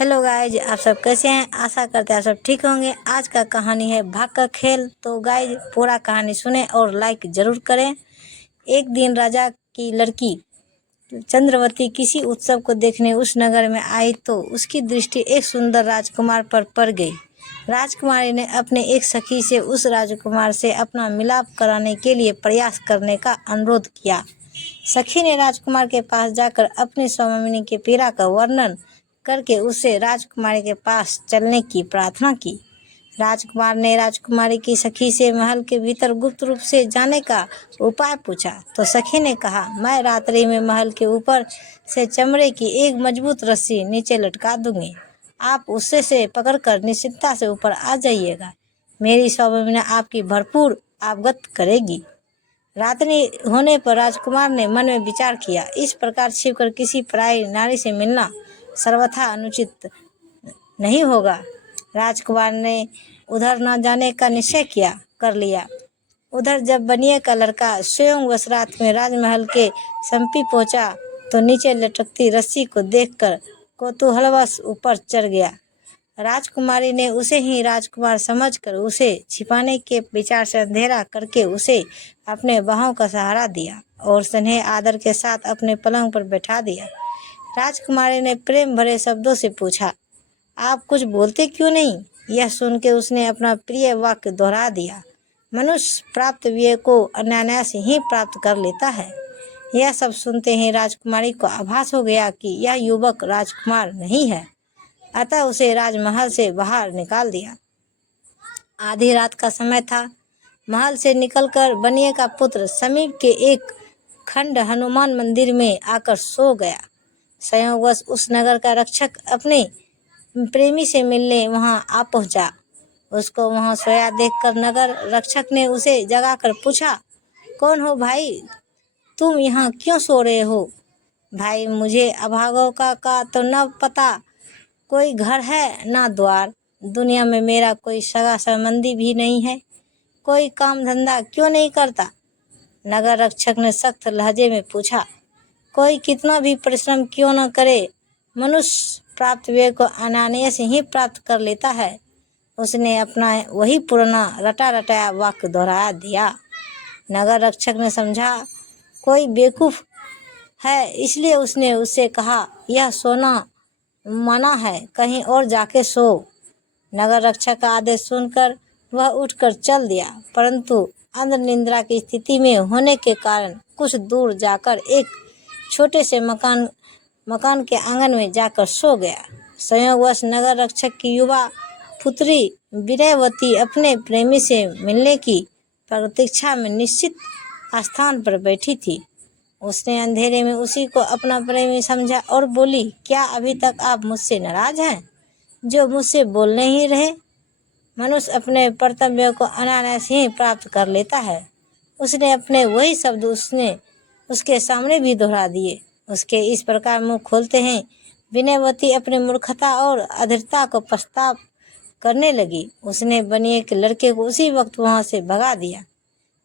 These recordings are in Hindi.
हेलो गाइज, आप सब कैसे हैं। आशा करते हैं आप सब ठीक होंगे। आज का कहानी है भाग का खेल। तो गाइज पूरा कहानी सुने और लाइक ज़रूर करें। एक दिन राजा की लड़की चंद्रवती किसी उत्सव को देखने उस नगर में आई तो उसकी दृष्टि एक सुंदर राजकुमार पर पड़ गई। राजकुमारी ने अपने एक सखी से उस राजकुमार से अपना मिलाप कराने के लिए प्रयास करने का अनुरोध किया। सखी ने राजकुमार के पास जाकर अपनी स्वामिनी के पीड़ा का वर्णन करके उसे राजकुमारी के पास चलने की प्रार्थना की। राजकुमार ने राजकुमारी की सखी से महल के भीतर गुप्त रूप से जाने का उपाय पूछा तो सखी ने कहा, मैं रात्रि में महल के ऊपर से चमड़े की एक मजबूत रस्सी नीचे लटका दूंगी। आप उससे से पकड़कर निश्चिंतता से ऊपर आ जाइएगा। मेरी स्वामिनी आपकी भरपूर अवगत करेगी। रात्रि होने पर राजकुमार ने मन में विचार किया, इस प्रकार छिपकर किसी पराई नारी से मिलना सर्वथा अनुचित नहीं होगा। राजकुमार ने उधर न जाने का निश्चय कर लिया। उधर जब बनिए का लड़का स्वयं वसरात में राजमहल के समीप पहुंचा तो नीचे लटकती रस्सी को देखकर कौतूहलवश ऊपर चढ़ गया। राजकुमारी ने उसे ही राजकुमार समझकर उसे छिपाने के विचार से अंधेरा करके उसे अपने बाहों का सहारा दिया और स्नेह आदर के साथ अपने पलंग पर बैठा दिया। राजकुमारी ने प्रेम भरे शब्दों से पूछा, आप कुछ बोलते क्यों नहीं। यह सुन के उसने अपना प्रिय वाक्य दोहरा दिया, मनुष्य प्राप्त व्यय को अनायास ही प्राप्त कर लेता है। यह सब सुनते ही राजकुमारी को आभास हो गया कि यह युवक राजकुमार नहीं है, अतः उसे राजमहल से बाहर निकाल दिया। आधी रात का समय था। महल से निकलकर बनिए का पुत्र समीप के एक खंड हनुमान मंदिर में आकर सो गया। संयोगवश उस नगर का रक्षक अपने प्रेमी से मिलने वहां आ पहुंचा। उसको वहां सोया देखकर नगर रक्षक ने उसे जगाकर पूछा, कौन हो भाई, तुम यहाँ क्यों सो रहे हो। भाई, मुझे अभागों का तो न पता, कोई घर है ना द्वार, दुनिया में मेरा कोई सगा संबंधी भी नहीं है, कोई काम धंधा क्यों नहीं करता। नगर रक्षक ने सख्त लहजे में पूछा, कोई कितना भी परिश्रम क्यों न करे, मनुष्य प्राप्त व्यय को अनायास ही प्राप्त कर लेता है। उसने अपना वही पुराना रटा रटाया वाक्य दोहरा दिया। नगर रक्षक ने समझा कोई बेवकूफ है, इसलिए उसने उससे कहा, यह सोना मना है, कहीं और जाके सो। नगर रक्षक का आदेश सुनकर वह उठकर चल दिया, परंतु अंध निंद्रा की स्थिति में होने के कारण कुछ दूर जाकर एक छोटे से मकान के आंगन में जाकर सो गया। संयोगवश नगर रक्षक की युवा पुत्री विनयवती अपने प्रेमी से मिलने की प्रतीक्षा में निश्चित स्थान पर बैठी थी। उसने अंधेरे में उसी को अपना प्रेमी समझा और बोली, क्या अभी तक आप मुझसे नाराज हैं, जो मुझसे बोलने ही रहे। मनुष्य अपने कर्तव्य को अनायास ही प्राप्त कर लेता है। उसने अपने वही शब्द उसके सामने भी दोहरा दिए। उसके इस प्रकार मुंह खोलते हैं विनयवती अपनी मूर्खता और अधीरता को पछताव करने लगी। उसने बनिए के लड़के को उसी वक्त वहां से भगा दिया।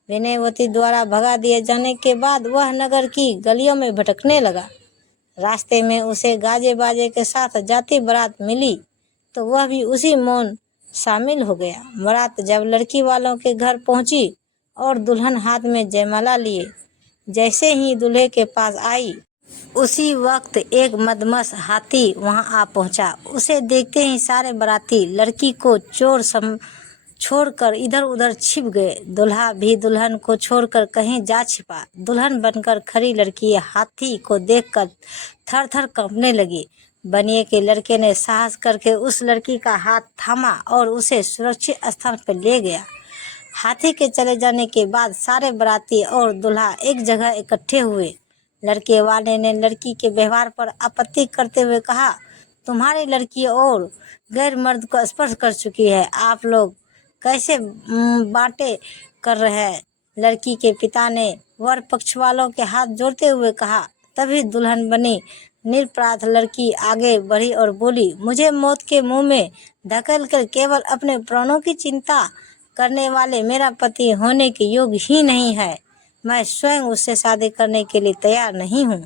विनयवती द्वारा भगा दिए जाने के बाद वह नगर की गलियों में भटकने लगा। रास्ते में उसे गाजे बाजे के साथ जाती बारात मिली तो वह भी उसी मौन शामिल हो गया। बारात जब लड़की वालों के घर पहुंची और दुल्हन हाथ में जयमाला लिए जैसे ही दूल्हे के पास आई, उसी वक्त एक मदमस्त हाथी वहां आ पहुंचा। उसे देखते ही सारे बाराती लड़की को छोड़कर इधर उधर छिप गए। दूल्हा भी दुल्हन को छोड़कर कहीं जा छिपा। दुल्हन बनकर खड़ी लड़की हाथी को देखकर थर थर कांपने लगी। बनिए के लड़के ने साहस करके उस लड़की का हाथ थामा और उसे सुरक्षित स्थान पर ले गया। हाथी के चले जाने के बाद सारे बाराती और दूल्हा एक जगह इकट्ठे हुए। लड़के वाले ने लड़की के व्यवहार पर आपत्ति करते हुए कहा, तुम्हारी लड़की और गैर मर्द को स्पर्श कर चुकी है, आप लोग कैसे बातें कर रहे हैं। लड़की के पिता ने वर पक्ष वालों के हाथ जोड़ते हुए कहा। तभी दुल्हन बनी निरपराध लड़की आगे बढ़ी और बोली, मुझे मौत के मुंह में धकेल कर केवल अपने प्राणों की चिंता करने वाले मेरा पति होने के योग्य ही नहीं है। मैं स्वयं उससे शादी करने के लिए तैयार नहीं हूँ।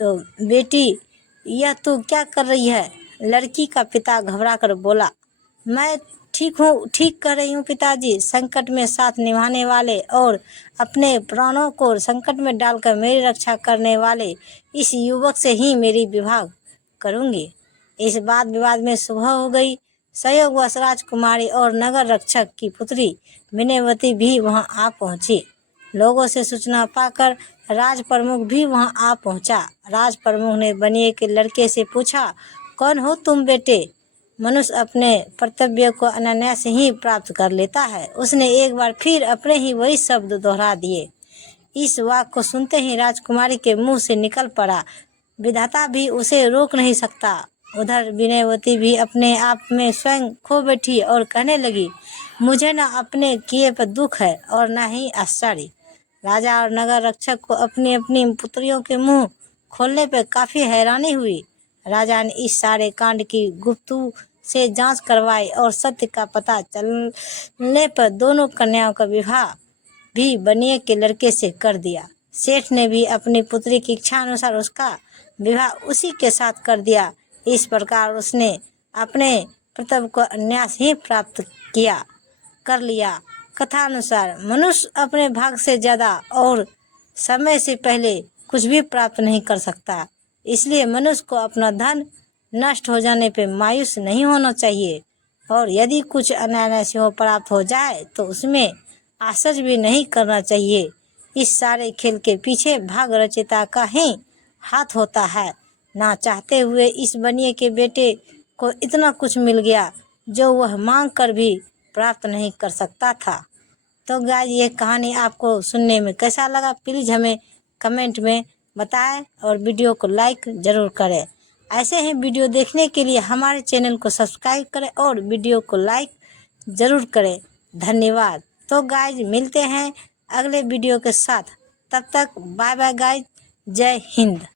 तो बेटी, यह तू क्या कर रही है। लड़की का पिता घबरा कर बोला, मैं ठीक हूँ, ठीक कर रही हूँ पिताजी। संकट में साथ निभाने वाले और अपने प्राणों को संकट में डालकर मेरी रक्षा करने वाले इस युवक से ही मेरी विवाह करूँगी। इस बात विवाद में सुबह हो गई। संयोगवश राजकुमारी और नगर रक्षक की पुत्री विनयवती भी वहां आ पहुंची। लोगों से सूचना पाकर राज प्रमुख भी वहां आ पहुंचा। राज प्रमुख ने बनिए के लड़के से पूछा, कौन हो तुम बेटे? मनुष्य अपने कर्तव्य को अनायास ही प्राप्त कर लेता है। उसने एक बार फिर अपने ही वही शब्द दोहरा दिए। इस वाक्य को सुनते ही राजकुमारी के मुंह से निकल पड़ा, विधाता भी उसे रोक नहीं सकता। उधर विनयवती भी अपने आप में स्वयं खो बैठी और कहने लगी, मुझे न अपने किए पर दुख है और न ही आश्चर्य। राजा और नगर रक्षक को अपनी अपनी पुत्रियों के मुंह खोलने पर काफी हैरानी हुई। राजा ने इस सारे कांड की गुप्तू से जांच करवाई और सत्य का पता चलने पर दोनों कन्याओं का विवाह भी बनिए के लड़के से कर दिया। सेठ ने भी अपनी पुत्री की इच्छा अनुसार उसका विवाह उसी के साथ कर दिया। इस प्रकार उसने अपने कर्तव्य को अनायास ही प्राप्त कर लिया। कथा अनुसार मनुष्य अपने भाग से ज्यादा और समय से पहले कुछ भी प्राप्त नहीं कर सकता। इसलिए मनुष्य को अपना धन नष्ट हो जाने पर मायूस नहीं होना चाहिए और यदि कुछ अनायास हो प्राप्त हो जाए तो उसमें आश्चर्य भी नहीं करना चाहिए। इस सारे खेल के पीछे भाग रचयिता का ही हाथ होता है। ना चाहते हुए इस बनिए के बेटे को इतना कुछ मिल गया जो वह मांग कर भी प्राप्त नहीं कर सकता था। तो गाइस, ये कहानी आपको सुनने में कैसा लगा प्लीज़ हमें कमेंट में बताएं और वीडियो को लाइक ज़रूर करें। ऐसे ही वीडियो देखने के लिए हमारे चैनल को सब्सक्राइब करें और वीडियो को लाइक ज़रूर करें। धन्यवाद। तो गाइस, मिलते हैं अगले वीडियो के साथ। तब तक बाय बाय गाइस। जय हिंद।